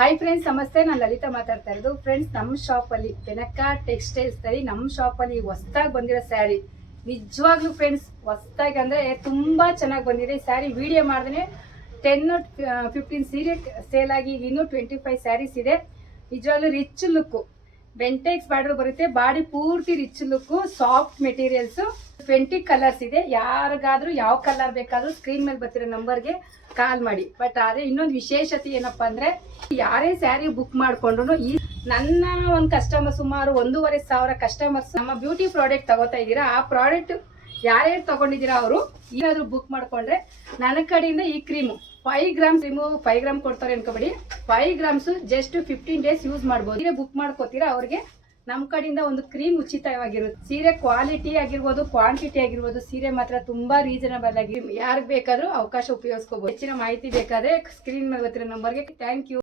Hi friends, ನಮಸ್ತೆ. ನಾನು ಲಲಿತಾ ಮಾತಾಡ್ತಾ ಇರೋದು. ಫ್ರೆಂಡ್ಸ್, ನಮ್ಮ ಶಾಪಲ್ಲಿ ಬೆನಕ ಟೆಕ್ಸ್ಟೈಲ್ಸ್ ಅಲ್ಲಿ ನಮ್ಮ ಶಾಪಲ್ಲಿ ಹೊಸದಾಗಿ ಬಂದಿರೋ ಸ್ಯಾರಿ ನಿಜವಾಗ್ಲೂ ಫ್ರೆಂಡ್ಸ್ ಹೊಸದಾಗಿ ಅಂದರೆ ತುಂಬ ಚೆನ್ನಾಗಿ ಬಂದಿದೆ. ಸ್ಯಾರಿ ವಿಡಿಯೋ ಮಾಡಿದ್ರೆ 10-15 ಸೀರೆ ಸೇಲ್ ಆಗಿ ಇನ್ನೂ 25 ಸ್ಯಾರೀಸ್ ಇದೆ. ನಿಜವಾಗ್ಲೂ ರಿಚ್ ಲುಕ್ಕು, ಬೆಂಟೆಕ್ಸ್ ಬಾರ್ಡರ್ ಬರುತ್ತೆ, ಬಾಡಿ ಪೂರ್ತಿ rich look, soft materials, 20 colours ಇದೆ. ಯಾರಿಗಾದ್ರೂ ಯಾವ ಕಲರ್ ಬೇಕಾದ್ರೂ ಸ್ಕ್ರೀನ್ ಮೇಲೆ ಬರ್ತಿರೋ ನಂಬರ್ಗೆ ಕಾಲ್ ಮಾಡಿ. ಬಟ್ ಆದರೆ ಇನ್ನೊಂದು ವಿಶೇಷತೆ ಏನಪ್ಪಾ ಅಂದ್ರೆ, ಯಾರೇ ಸ್ಯಾರಿ ಬುಕ್ ಮಾಡ್ಕೊಂಡ್ರು ನನ್ನ ಒಂದು ಕಸ್ಟಮರ್ ಸುಮಾರು 1,500 ಕಸ್ಟಮರ್ಸ್ ನಮ್ಮ ಬ್ಯೂಟಿ ಪ್ರಾಡಕ್ಟ್ ತಗೋತಾ ಇದ್ದೀರಾ. ಆ ಪ್ರಾಡಕ್ಟ್ ಯಾರ್ಯಾರು ತಗೊಂಡಿದ್ದೀರಾ ಅವರು ಏನಾದ್ರು ಬುಕ್ ಮಾಡ್ಕೊಂಡ್ರೆ ನನ್ನ ಕಡೆಯಿಂದ ಈ ಕ್ರೀಮು 5 ಗ್ರಾಮ್ಸ್ ಕ್ರೀಮು 5 ಗ್ರಾಮ್ ಕೊಡ್ತಾರೆ ಅನ್ಕೋಬೇಡಿ. 5 ಗ್ರಾಮ್ಸ್ ಜಸ್ಟ್ 15 ಡೇಸ್ ಯೂಸ್ ಮಾಡ್ಬೋದು. ಸೀರೆ ಬುಕ್ ಮಾಡ್ಕೋತೀರಾ ಅವ್ರಿಗೆ ನಮ್ಮ ಕಡೆಯಿಂದ ಒಂದು ಕ್ರೀಮ್ ಉಚಿತವಾಗಿರುತ್ತೆ. ಸೀರೆ ಕ್ವಾಲಿಟಿ ಆಗಿರ್ಬೋದು, ಕ್ವಾಂಟಿಟಿ ಆಗಿರ್ಬೋದು, ಸೀರೆ ಮಾತ್ರ ತುಂಬಾ ರೀಸನಬಲ್ ಆಗಿ ಯಾರಿಗೆ ಬೇಕಾದ್ರೂ ಅವಕಾಶ ಉಪಯೋಗಿಸ್ಕೋಬಹುದು. ಹೆಚ್ಚಿನ ಮಾಹಿತಿ ಬೇಕಾದ್ರೆ ಸ್ಕ್ರೀನ್ ಮೇಲೆ ಗೊತ್ತಿರೋ ನಂಬರ್ಗೆ. Thank you.